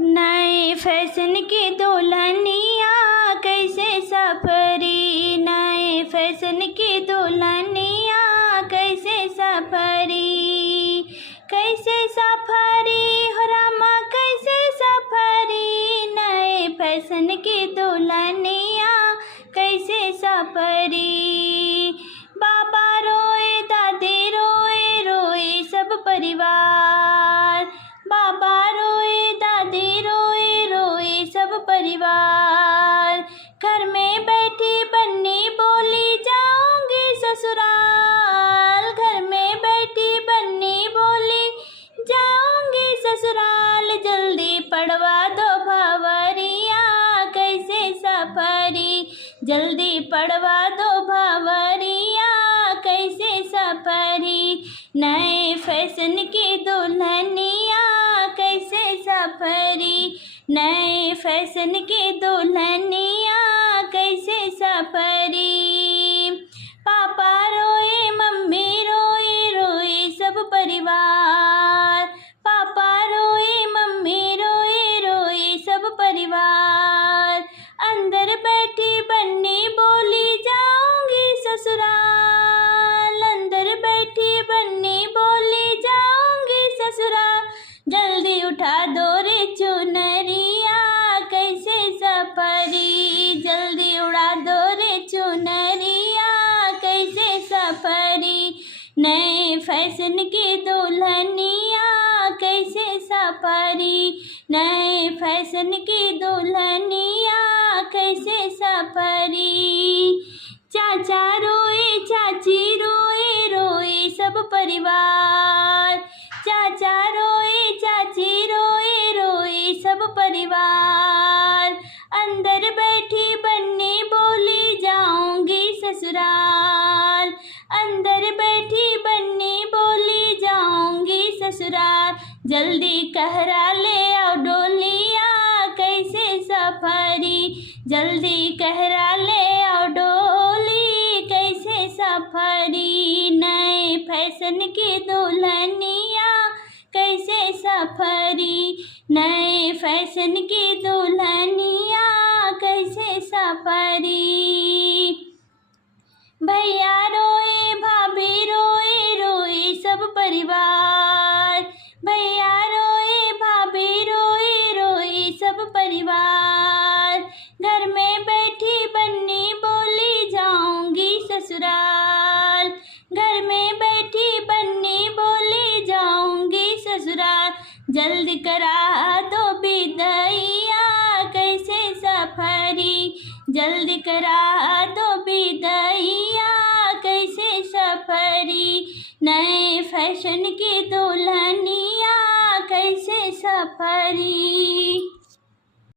नए फैशन की दुल्हनिया कैसे सफरी, नए फैशन की दुल्हनिया कैसे सफरी, कैसे सफरी हो रामा कैसे सफरी, नए फैशन की दुल्हनिया कैसे सफरी। बाबा रोए दादी रोए रोए सब परिवार, बाबा रोए दादी रोए रोए सब परिवार। घर में बैठी बन्नी बोली जाऊंगी ससुराल, घर में बैठी बन्नी बोली जाऊंगी ससुराल। जल्दी पढ़वा दो भंवरिया कैसे सफरी, जल्दी पढ़वा दो भंवरिया कैसे सफरी। नए फैशन की दुल्हनिया कैसे सफरी, नए फैशन की दुल्हनिया कैसे सफरी। पापा रोए मम्मी रोए रोए सब परिवार, पापा रोए मम्मी रोए रोए सब परिवार। अंदर बैठी बन्नी बोली जाऊंगी ससुराल, अंदर बैठी बन्नी बोली जाऊंगी ससुराल। जल्दी उठा दो रे चुनरिया कैसे सफरी, जल्दी उड़ा दो रे चुनरिया कैसे सफरी। नए फैशन की दुल्हनिया कैसे सफरी, नए फैशन की दुल्हनिया कैसे सफरी। चाचा रोए चाची रोए रोए सब परिवार, चाचा रोए चाची रोए रोए सब परिवार। अंदर बैठी बन्नी बोली जाऊंगी ससुराल, अंदर बैठी बन्नी बोली जाऊंगी ससुराल। जल्दी कहरा ले आओ डोलिया कैसे सफरी, जल्दी कहरा ले आओ डोली कैसे सफरी। नए फैशन की दुल्हनिया कैसे सफरी, नए फैशन की दुल्हनिया कैसे सफरी। भैया रोए भाभी रोए रोए सब परिवार, भैया रोए भाभी रोए रोए सब परिवार। घर में बैठी बन्नी बोली जाऊंगी ससुराल, घर में बैठी बन्नी बोली जाऊंगी ससुराल। जल्दी करा दो बिदैया कैसे सफरी, जल्दी करा दो बिदैया कैसे सफरी। नए फैशन की दुल्हनिया कैसे सफरी।